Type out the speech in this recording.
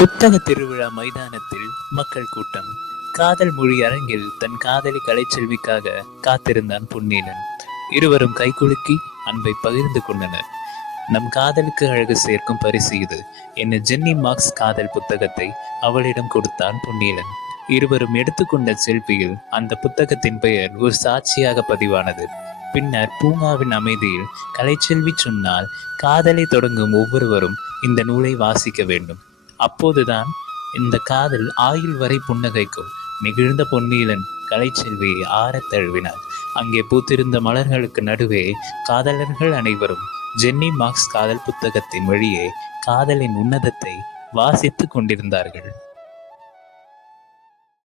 புத்தக திருவிழா மைதானத்தில் மக்கள் கூட்டம். காதல் மொழி அரங்கில் தன் காதலி கலைச்செல்விக்காக காத்திருந்தான் பொன்னீலன். இருவரும் கைகுலுக்கி அன்பை பகிர்ந்து கொண்டனர். நம் காதலுக்கு அழகு சேர்க்கும் பரிசு இது என ஜென்னி மார்க்ஸ் காதல் புத்தகத்தை அவளிடம் கொடுத்தான் பொன்னீலன். இருவரும் எடுத்துக்கொண்ட செல்பியில் அந்த புத்தகத்தின் பெயர் ஒரு சாட்சியாக பதிவானது. பின்னர் பூங்காவின் அமைதியில் கலைச்செல்வி சொன்னால், காதலை தொடங்கும் ஒவ்வொருவரும் இந்த நூலை வாசிக்க வேண்டும். அப்போதுதான் இந்த காதல் ஆயுள் வரை புன்னகைக்கும். நெகிழ்ந்த பொன்னீலன் கலைச்செல்வியை ஆறத் தழுவினார். அங்கே பூத்திருந்த மலர்களுக்கு நடுவே காதலர்கள் அனைவரும் ஜென்னி மார்க்ஸ் காதல் புத்தகத்தின் வழியே காதலின் உன்னதத்தை வாசித்துக் கொண்டிருந்தார்கள்.